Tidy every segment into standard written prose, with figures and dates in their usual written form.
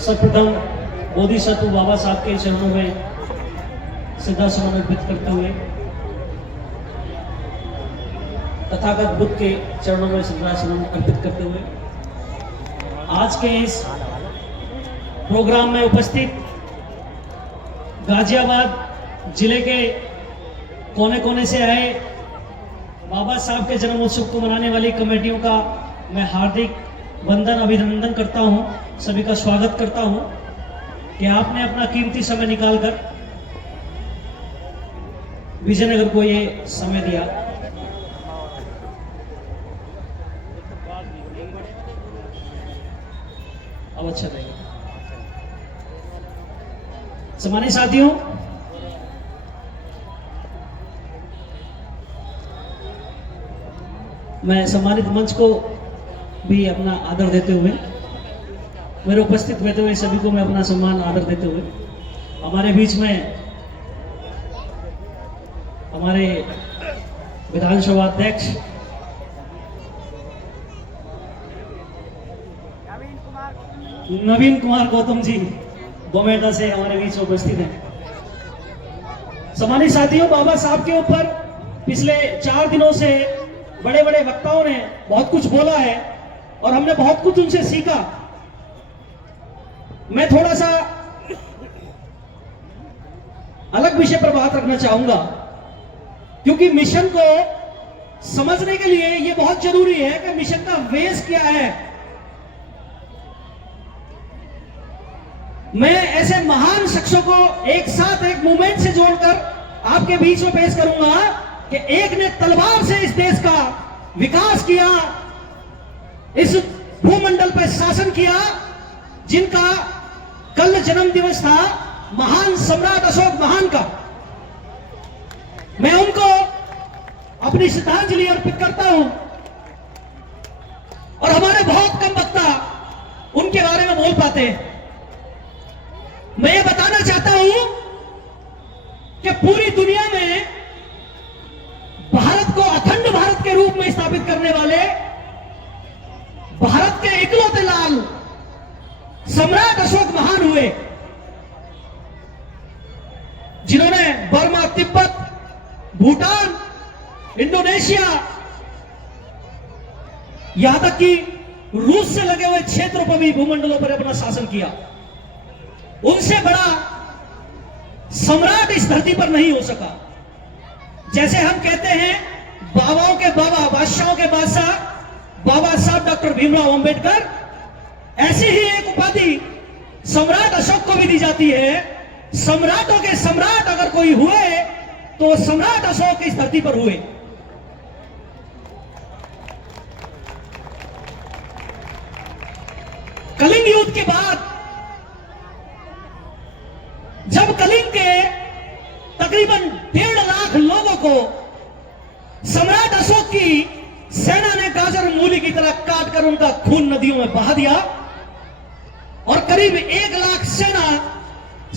सर्वप्रथम बोधिसत्व बाबा साहब के चरणों में श्रद्धा सुमन अर्पित करते हुए तथागत बुद्ध के चरणों में श्रद्धा सुमन अर्पित करते हुए आज के इस प्रोग्राम में उपस्थित गाजियाबाद जिले के कोने कोने से आए बाबा साहब के जन्म उत्सव को मनाने वाली कमेटियों का मैं हार्दिक वंदन अभिनंदन करता हूं, सभी का स्वागत करता हूं कि आपने अपना कीमती समय निकालकर विजयनगर को ये समय दिया। अब अच्छा रहेगा। सम्मानित साथियों, मैं सम्मानित मंच को भी अपना आदर देते हुए, मेरे उपस्थित रहते हुए सभी को मैं अपना सम्मान आदर देते हुए, हमारे बीच में हमारे विधानसभा अध्यक्ष नवीन कुमार गौतम जी गोमेटा से हमारे बीच उपस्थित हैं। सम्मानित साथियों, बाबा साहब के ऊपर पिछले 4 दिनों से बड़े बड़े वक्ताओं ने बहुत कुछ बोला है और हमने बहुत कुछ उनसे सीखा। मैं थोड़ा सा अलग विषय पर बात रखना चाहूंगा, क्योंकि मिशन को समझने के लिए यह बहुत जरूरी है कि मिशन का बेस क्या है। मैं ऐसे महान शख्सों को एक साथ एक मूवमेंट से जोड़कर आपके बीच में पेश करूंगा कि एक ने तलवार से इस देश का विकास किया, इस भूमंडल पर शासन किया, जिनका कल जन्म दिवस था महान सम्राट अशोक महान का। मैं उनको अपनी श्रद्धांजलि अर्पित करता हूं और हमारे बहुत कम वक्ता उनके बारे में बोल पाते हैं। मैं ये बताना चाहता हूं कि पूरी दुनिया में भारत को अखंड भारत के रूप में स्थापित करने वाले भारत के इकलौते लाल सम्राट अशोक महान हुए, जिन्होंने बर्मा, तिब्बत, भूटान, इंडोनेशिया, यहां तक कि रूस से लगे हुए क्षेत्रों पर भी, भूमंडलों पर अपना शासन किया। उनसे बड़ा सम्राट इस धरती पर नहीं हो सका। जैसे हम कहते हैं बाबाओं के बाबा, बादशाहों के बादशाह बाबा साहब डॉक्टर भीमराव अंबेडकर, ऐसी ही एक उपाधि सम्राट अशोक को भी दी जाती है। सम्राटों के सम्राट अगर कोई हुए तो सम्राट अशोक इस धरती पर हुए। कलिंग युद्ध के बाद जब कलिंग के तकरीबन 1.5 लाख लोगों को सम्राट अशोक की सेना ने गाजर मूली की तरह काटकर उनका खून नदियों में बहा दिया और करीब 1 लाख सेना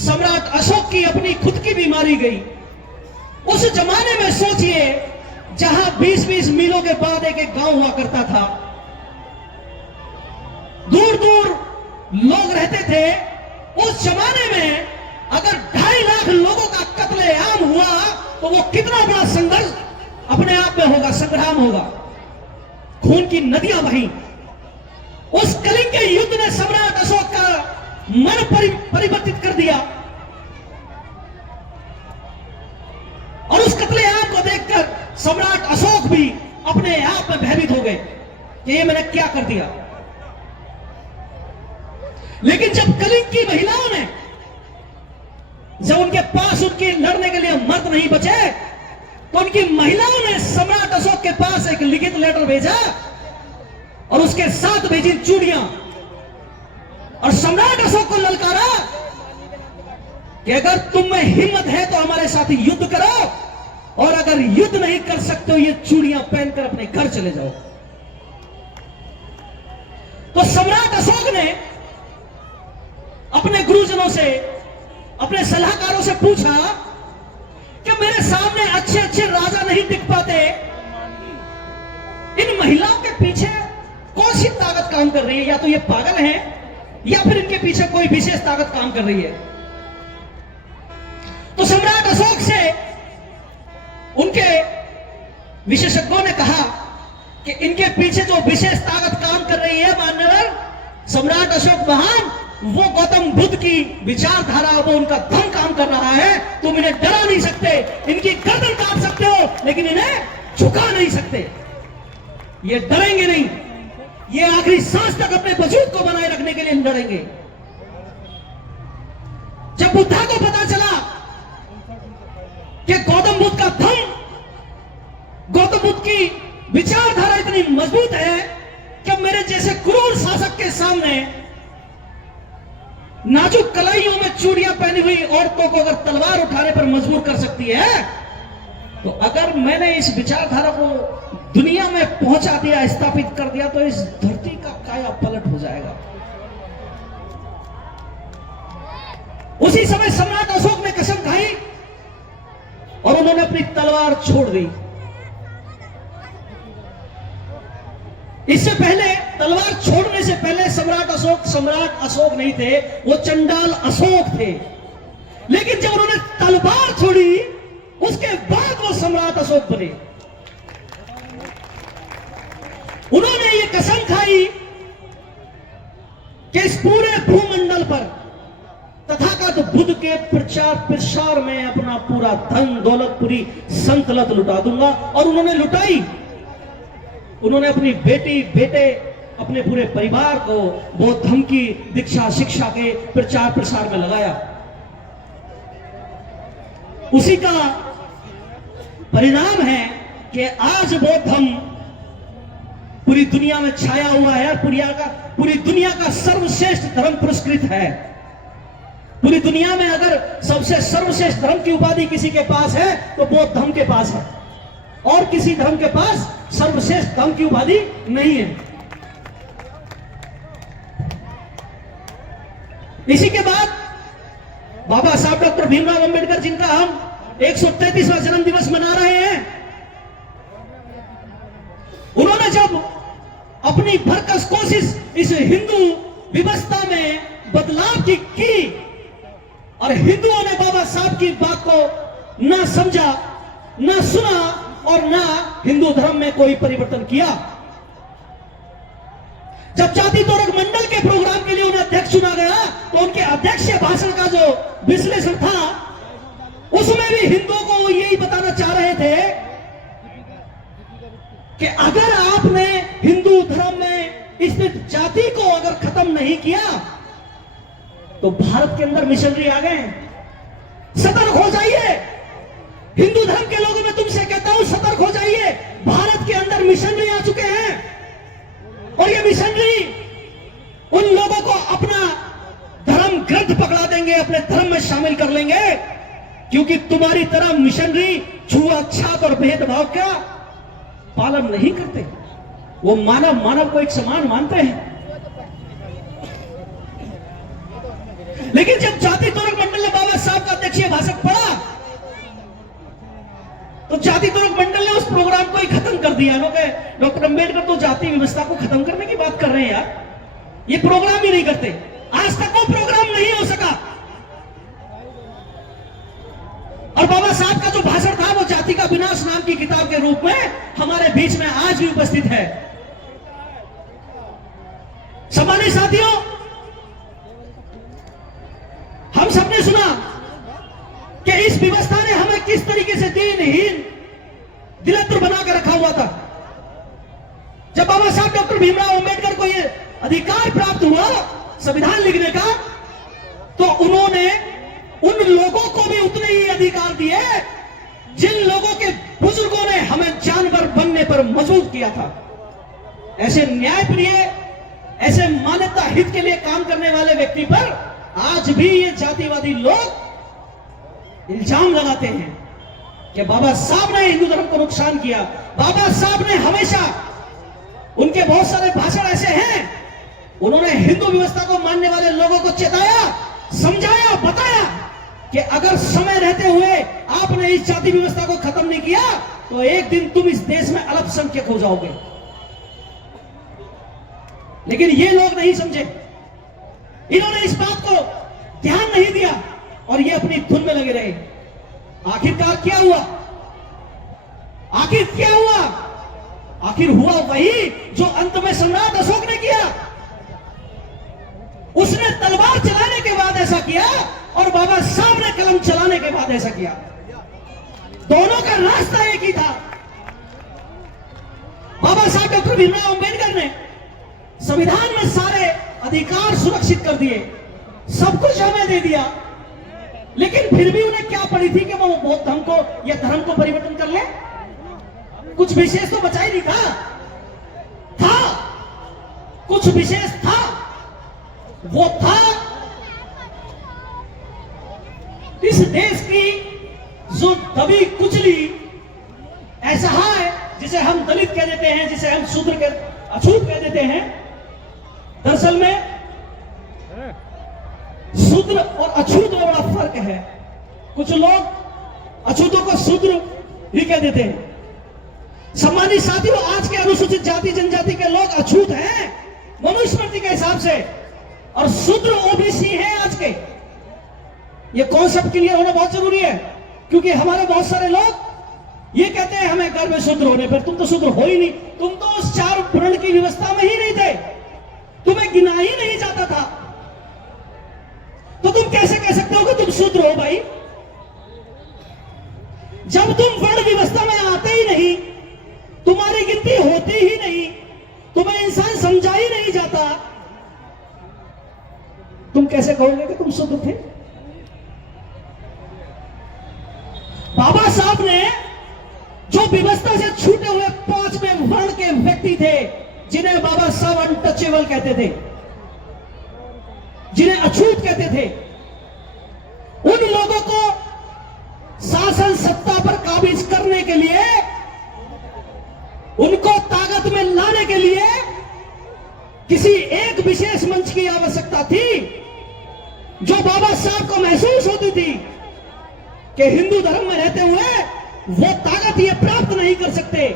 सम्राट अशोक की अपनी खुद की भी मारी गई। उस जमाने में सोचिए, जहां 20-20 मीलों के बाद एक एक गांव हुआ करता था, दूर दूर लोग रहते थे। उस जमाने में अगर 2.5 लाख लोगों का कत्लेआम हुआ तो वो कितना बड़ा संघर्ष अपने आप में होगा, संग्राम होगा, खून की नदियां बही। उस कलिंग के युद्ध ने सम्राट अशोक का मन परिवर्तित कर दिया और उस कत्लेआम को देखकर सम्राट अशोक भी अपने आप में भयभीत हो गए कि ये मैंने क्या कर दिया। लेकिन जब कलिंग की महिलाओं ने, जब उनके पास उनके लड़ने के लिए मर्द नहीं बचे, तो उनकी महिलाओं ने सम्राट अशोक के पास एक लिखित लेटर भेजा और उसके साथ भेजी चूड़ियां और सम्राट अशोक को ललकारा कि अगर तुम में हिम्मत है तो हमारे साथ युद्ध करो और अगर युद्ध नहीं कर सकते हो ये चूड़ियां पहनकर अपने घर चले जाओ। तो सम्राट अशोक ने अपने गुरुजनों से, अपने सलाहकारों से पूछा कि मेरे सामने अच्छे अच्छे राजा नहीं दिख पाते, इन महिलाओं के पीछे कौन सी ताकत काम कर रही है? या तो ये पागल हैं या फिर इनके पीछे कोई विशेष ताकत काम कर रही है। तो सम्राट अशोक से उनके विशेषज्ञों ने कहा कि इनके पीछे जो विशेष ताकत काम कर रही है मान्यवर सम्राट अशोक महान, वो गौतम बुद्ध की विचारधारा, वो उनका धन काम कर रहा है। तुम इन्हें डरा नहीं सकते, इनकी गर्दन काट सकते हो लेकिन इन्हें झुका नहीं सकते। ये डरेंगे नहीं, ये आखिरी सांस तक अपने वजूद को बनाए रखने के लिए लड़ेंगे। जब बुद्धा को पता चला कि गौतम बुद्ध का धन, गौतम बुद्ध की विचारधारा इतनी मजबूत है कि मेरे जैसे क्रूर शासक के सामने नाजुक कलाइयों में चूड़ियां पहनी हुई औरतों को अगर तलवार उठाने पर मजबूर कर सकती है, तो अगर मैंने इस विचारधारा को दुनिया में पहुंचा दिया, स्थापित कर दिया, तो इस धरती का काया पलट हो जाएगा। उसी समय सम्राट अशोक ने कसम खाई और उन्होंने अपनी तलवार छोड़ दी। इससे पहले, तलवार छोड़ने से पहले सम्राट अशोक नहीं थे, वो चंडाल अशोक थे। लेकिन जब उन्होंने तलवार छोड़ी उसके बाद वो सम्राट अशोक बने। उन्होंने ये कसम खाई कि इस पूरे भूमंडल पर तथागत बुद्ध के प्रचार प्रसार में अपना पूरा धन दौलत, पूरी संतलत लुटा दूंगा। और उन्होंने लुटाई। उन्होंने अपनी बेटी, बेटे, अपने पूरे परिवार को बौद्ध धर्म की दीक्षा शिक्षा के प्रचार प्रसार में लगाया। उसी का परिणाम है कि आज बौद्ध धर्म पूरी दुनिया में छाया हुआ है। पूरी दुनिया का सर्वश्रेष्ठ धर्म पुरस्कृत है। पूरी दुनिया में अगर सबसे सर्वश्रेष्ठ धर्म की उपाधि किसी के पास है तो बौद्ध धर्म के पास है, और किसी धर्म के पास सर्वश्रेष्ठ धर्म की उपाधि नहीं है। इसी के बाद बाबा साहब डॉक्टर भीमराव अंबेडकर, जिनका हम 133वां जन्म दिवस मना रहे हैं, उन्होंने जब अपनी भरकस कोशिश इस हिंदू व्यवस्था में बदलाव की और हिंदुओं ने बाबा साहब की बात को ना समझा, ना सुना और ना हिंदू धर्म में कोई परिवर्तन किया। जब जाति तोरक मंडल के प्रोग्राम के लिए उन्हें अध्यक्ष चुना गया तो उनके अध्यक्षीय भाषण का जो विश्लेषण था उसमें भी हिंदुओं को यही बताना चाह रहे थे कि अगर आपने हिंदू धर्म में स्थित जाति को अगर खत्म नहीं किया तो भारत के अंदर मिशनरी आ गए। सतर्क हो जाइए, हिंदू धर्म के लोगों में तुमसे कहता हूं सतर्क हो जाइए। भारत के अंदर मिशनरी आ चुके हैं और ये मिशनरी उन लोगों को अपना धर्म ग्रंथ पकड़ा देंगे, अपने धर्म में शामिल कर लेंगे, क्योंकि तुम्हारी तरह मिशनरी छुआछूत और भेदभाव का पालन नहीं करते। वो मानव को एक समान मानते हैं। लेकिन जब जाति तोरक मंडल ने बाबा साहब का अध्यक्षीय भाषण पढ़ा तो जाति तोरक मंडल ने उस प्रोग्राम को ही खत्म कर दिया। डॉक्टर अंबेडकर तो जाति व्यवस्था को खत्म करने की बात कर रहे हैं यार, ये प्रोग्राम ही नहीं करते। आज तक वो प्रोग्राम नहीं हो सका। और बाबा साहब का जो भाषण था वो जाति का विनाश नाम की किताब के रूप में हमारे बीच में आज भी उपस्थित है। सम्मानित साथियों, हम सबने सुना कि इस व्यवस्था ने हमें किस तरीके से दीनहीन दिलत्र बना कर रखा हुआ था। जब बाबा साहब डॉक्टर भीमराव अंबेडकर को यह अधिकार प्राप्त हुआ संविधान लिखने का, तो उन्होंने उन लोगों को भी उतने ही अधिकार दिए जिन लोगों के बुजुर्गों ने हमें जानवर बनने पर मजबूर किया था। ऐसे न्यायप्रिय, ऐसे मानवता हित के लिए काम करने वाले व्यक्ति पर आज भी ये जातिवादी लोग इल्जाम लगाते हैं कि बाबा साहब ने हिंदू धर्म को नुकसान किया। बाबा साहब ने हमेशा, उनके बहुत सारे भाषण ऐसे हैं, उन्होंने हिंदू व्यवस्था को मानने वाले लोगों को चेताया, समझाया, बताया कि अगर समय रहते हुए आपने इस जाति व्यवस्था को खत्म नहीं किया तो एक दिन तुम इस देश में अल्पसंख्यक हो जाओगे। लेकिन ये लोग नहीं समझे। इन्होंने इस बात को ध्यान नहीं दिया और ये अपनी धुन में लगे रहे। आखिरकार क्या हुआ? आखिर क्या हुआ? आखिर हुआ वही जो अंत में सम्राट अशोक ने किया। उसने तलवार चलाने के बाद ऐसा किया और बाबा साहब ने कलम चलाने के बाद ऐसा किया। दोनों का रास्ता एक ही था। बाबा साहब डॉक्टर भीमराव अंबेडकर ने संविधान में सारे अधिकार सुरक्षित कर दिए, सब कुछ हमें दे दिया, लेकिन फिर भी उन्हें क्या पड़ी थी कि वो बौद्ध धर्म को या धर्म को परिवर्तन कर ले? कुछ विशेष तो बचा ही नहीं था कुछ विशेष था। वो था इस देश की जो दबी कुचली असहाय, जिसे हम दलित कह देते हैं, जिसे हम शूद्र के अछूत कह देते हैं। दरअसल में शूद्र और अछूत में बड़ा फर्क है। कुछ लोग अछूतों को शूद्र ही कह देते हैं। सम्मानित साथियों, आज के अनुसूचित जाति जनजाति के लोग अछूत हैं मनुस्मृति के हिसाब से, और शूद्र ओबीसी हैं आज के। ये कॉन्सेप्ट क्लियर होना बहुत जरूरी है, क्योंकि हमारे बहुत सारे लोग ये कहते हैं हमें गर्व है शूद्र होने पर। तुम तो शूद्र हो ही नहीं, तुम तो उस 4 वर्ण की व्यवस्था में ही नहीं थे, तुम्हें गिना ही नहीं जाता था, तो तुम कैसे कह सकते हो कि तुम शूद्र हो भाई? जब तुम वर्ण व्यवस्था में आते ही नहीं, तुम्हारी गिनती होती ही नहीं, तुम्हें इंसान समझा ही नहीं जाता, तुम कैसे कहोगे कि तुम शूद्र थे? बाबा साहब ने जो व्यवस्था से छूटे हुए 5वें वर्ण के व्यक्ति थे, जिन्हें बाबा साहब अनटचेबल कहते थे, जिन्हें अछूत कहते थे, उन लोगों को शासन सत्ता पर काबिज करने के लिए, उनको ताकत में लाने के लिए किसी एक विशेष मंच की आवश्यकता थी, जो बाबा साहब को महसूस होती थी कि हिंदू धर्म में रहते हुए वो ताकत ये प्राप्त नहीं कर सकते।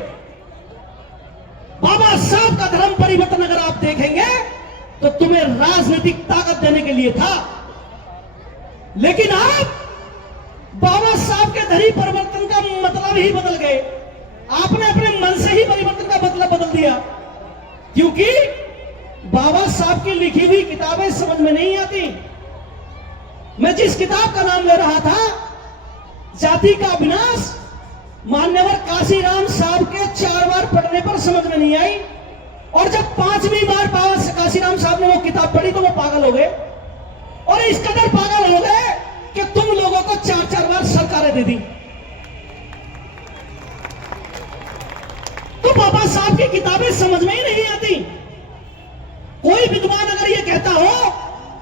बाबा साहब का धर्म परिवर्तन अगर आप देखेंगे तो तुम्हें राजनीतिक ताकत देने के लिए था, लेकिन आप बाबा साहब के धर्म परिवर्तन का मतलब ही बदल गए। आपने अपने मन से ही परिवर्तन का मतलब बदल दिया, क्योंकि बाबा साहब की लिखी हुई किताबें समझ में नहीं आती। मैं जिस किताब का नाम ले रहा था, जाति का विनाश, मान्यवर काशीराम साहब के 4 बार पढ़ने पर समझ में नहीं आई, और जब 5वीं बार बाबा काशीराम साहब ने वो किताब पढ़ी तो वो पागल हो गए, और इस कदर पागल हो गए कि तुम लोगों को 4-4 बार सरकारें दे दी। तो बाबा साहब की किताबें समझ में ही नहीं आती। कोई विद्वान अगर ये कहता हो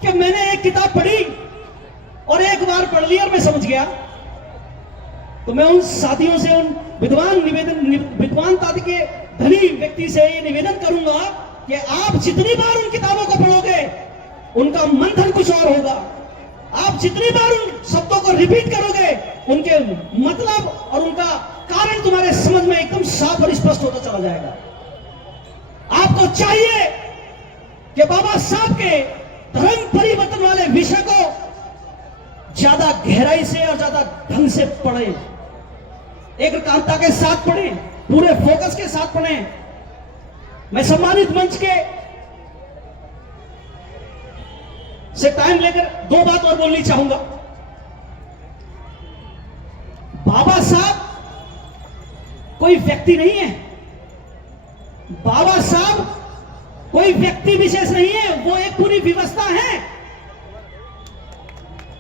कि मैंने एक किताब पढ़ी और एक बार पढ़ ली और मैं समझ गया, तो मैं उन साथियों से, उन विद्वानता के धनी व्यक्ति से ये निवेदन करूंगा कि आप जितनी बार उन किताबों को पढ़ोगे उनका मंथन कुछ और होगा। आप जितनी बार उन शब्दों को रिपीट करोगे उनके मतलब और उनका कारण तुम्हारे समझ में एकदम साफ और स्पष्ट होता चला जाएगा। आपको चाहिए कि बाबा साहब के धर्म परिवर्तन वाले विषय को ज्यादा गहराई से और ज्यादा ढंग से पढ़ें, एकाग्रता के साथ पढ़ें, पूरे फोकस के साथ पढ़ें। मैं सम्मानित मंच के से टाइम लेकर 2 बात और बोलनी चाहूंगा। बाबा साहब कोई व्यक्ति नहीं है, बाबा साहब कोई व्यक्ति विशेष नहीं है, वो एक पूरी व्यवस्था है।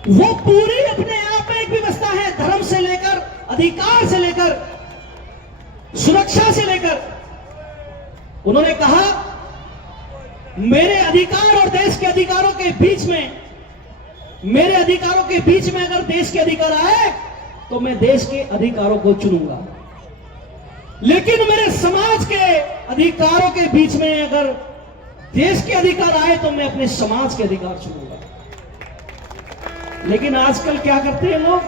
वो पूरी अपने आप में एक व्यवस्था है, धर्म से लेकर, अधिकार से लेकर, सुरक्षा से लेकर। उन्होंने कहा मेरे अधिकार और देश के अधिकारों के बीच में, मेरे अधिकारों के बीच में अगर देश के अधिकार आए तो मैं देश के अधिकारों को चुनूंगा, लेकिन मेरे समाज के अधिकारों के बीच में अगर देश के अधिकार आए तो मैं अपने समाज के अधिकार चुनूंगा। लेकिन आजकल क्या करते हैं लोग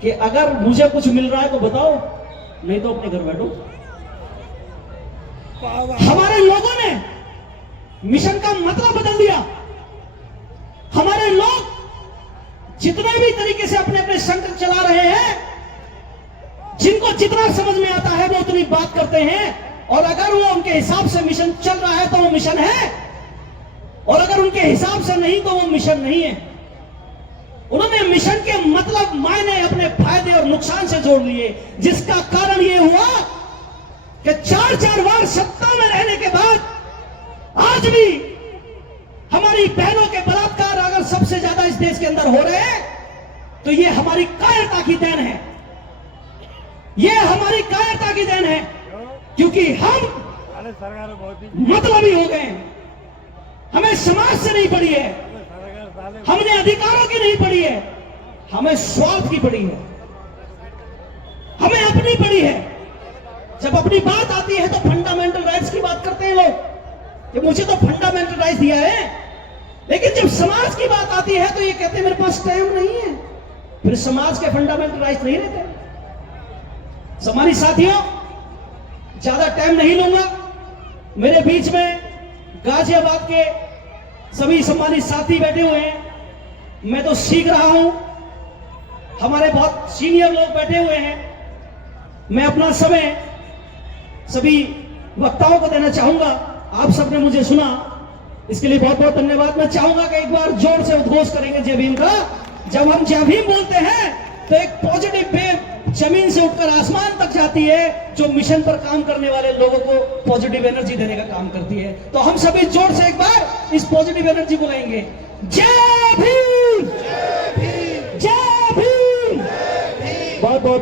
कि अगर मुझे कुछ मिल रहा है तो बताओ, नहीं तो अपने घर बैठो। हमारे लोगों ने मिशन का मतलब बदल दिया। हमारे लोग जितने भी तरीके से अपने अपने संकट चला रहे हैं, जिनको जितना समझ में आता है वो उतनी बात करते हैं, और अगर वो उनके हिसाब से मिशन चल रहा है तो वो मिशन है, और अगर उनके हिसाब से नहीं तो वो मिशन नहीं है। उन्होंने मिशन के मतलब मायने अपने फायदे और नुकसान से जोड़ लिए, जिसका कारण ये हुआ कि 4-4 बार सत्ता में रहने के बाद आज भी हमारी बहनों के बलात्कार अगर सबसे ज्यादा इस देश के अंदर हो रहे हैं तो ये हमारी कायरता की देन है, ये हमारी कायरता की देन है, क्योंकि हम मतलबी हो गए हैं। हमें समाज से नहीं पड़ी है, हमने अधिकारों की नहीं पड़ी है, हमें स्वार्थ की पड़ी है, हमें अपनी पड़ी है। जब अपनी बात आती है तो फंडामेंटल राइट्स की बात करते हैं लोग कि मुझे तो फंडामेंटल राइट्स दिया है, लेकिन जब समाज की बात आती है तो ये कहते हैं मेरे पास टाइम नहीं है। फिर समाज के फंडामेंटल राइट्स नहीं रहते। हमारी साथियों, ज्यादा टाइम नहीं लूंगा। मेरे बीच में गाजियाबाद के सभी सम्मानित साथी बैठे हुए हैं, मैं तो सीख रहा हूं, हमारे बहुत सीनियर लोग बैठे हुए हैं। मैं अपना समय सभी वक्ताओं को देना चाहूंगा। आप सबने मुझे सुना, इसके लिए बहुत बहुत धन्यवाद। मैं चाहूंगा कि एक बार जोर से उद्घोष करेंगे जय भीम का। जब हम जय भीम बोलते हैं तो एक पॉजिटिव वेव जमीन से उठकर आसमान तक जाती है, जो मिशन पर काम करने वाले लोगों को पॉजिटिव एनर्जी देने का काम करती है। तो हम सभी जोर से एक बार इस पॉजिटिव एनर्जी को लेंगे। जय भीम, जय भीम, जय भीम। बहुत बहुत